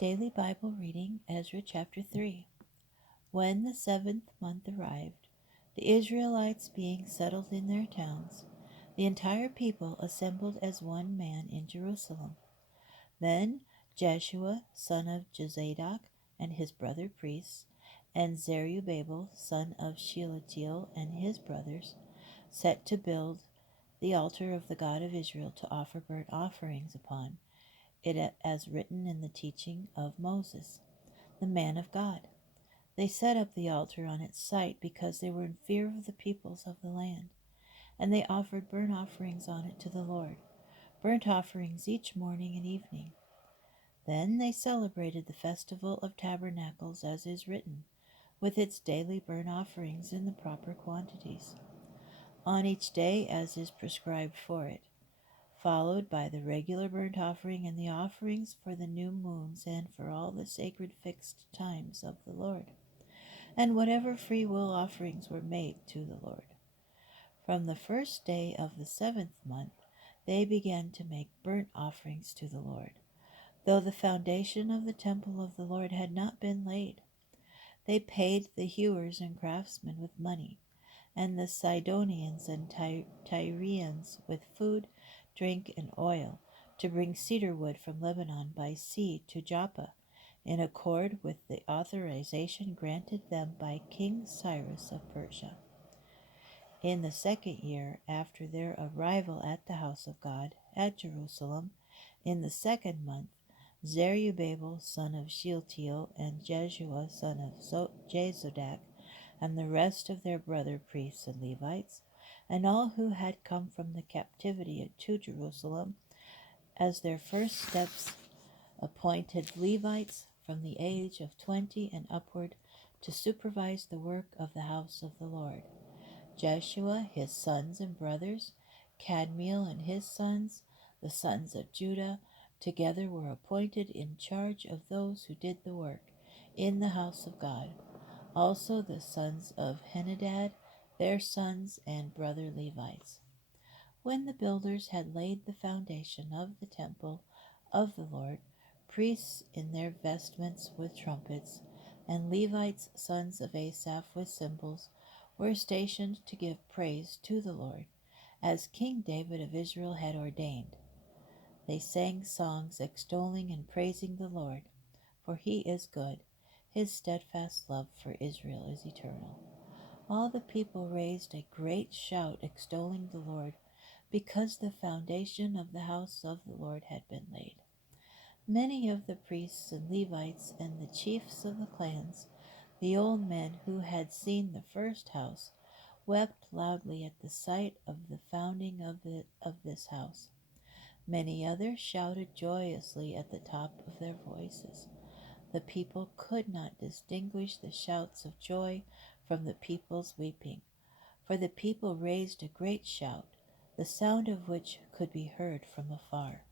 Daily Bible reading, Ezra chapter 3. When the 7th month arrived, the Israelites being settled in their towns, the entire people assembled as one man in Jerusalem. Then Jeshua son of Jozadak and his brother priests, and Zerubbabel son of Shealtiel and his brothers, set to build the altar of the God of Israel to offer burnt offerings upon it, as written in the teaching of Moses, the man of God. They set up the altar on its site because they were in fear of the peoples of the land, and they offered burnt offerings on it to the Lord, burnt offerings each morning and evening. Then they celebrated the festival of tabernacles as is written, with its daily burnt offerings in the proper quantities, on each day as is prescribed for it, followed by the regular burnt offering and the offerings for the new moons and for all the sacred fixed times of the Lord, and whatever free will offerings were made to the Lord. From the first day of the 7th month they began to make burnt offerings to the Lord, though the foundation of the temple of the Lord had not been laid. They paid the hewers and craftsmen with money, and the Sidonians and Tyrians with food, drink, and oil, to bring cedar wood from Lebanon by sea to Joppa, in accord with the authorization granted them by King Cyrus of Persia. In the 2nd year after their arrival at the house of God at Jerusalem, in the 2nd month, Zerubbabel son of Shealtiel and Jeshua son of Jozadak and the rest of their brother priests and Levites, and all who had come from the captivity to Jerusalem, as their first steps appointed Levites from the age of 20 and upward to supervise the work of the house of the Lord. Jeshua, his sons and brothers, Kadmiel and his sons, the sons of Judah, together were appointed in charge of those who did the work in the house of God. Also the sons of Henadad, their sons and brother Levites. When the builders had laid the foundation of the temple of the Lord, priests in their vestments with trumpets, and Levites, sons of Asaph, with cymbals, were stationed to give praise to the Lord, as King David of Israel had ordained. They sang songs extolling and praising the Lord, for he is good. His steadfast love for Israel is eternal. All the people raised a great shout extolling the Lord, because the foundation of the house of the Lord had been laid. Many of the priests and Levites and the chiefs of the clans, the old men who had seen the first house, wept loudly at the sight of the founding of this house. Many others shouted joyously at the top of their voices. The people could not distinguish the shouts of joy from the people's weeping, for the people raised a great shout, the sound of which could be heard from afar.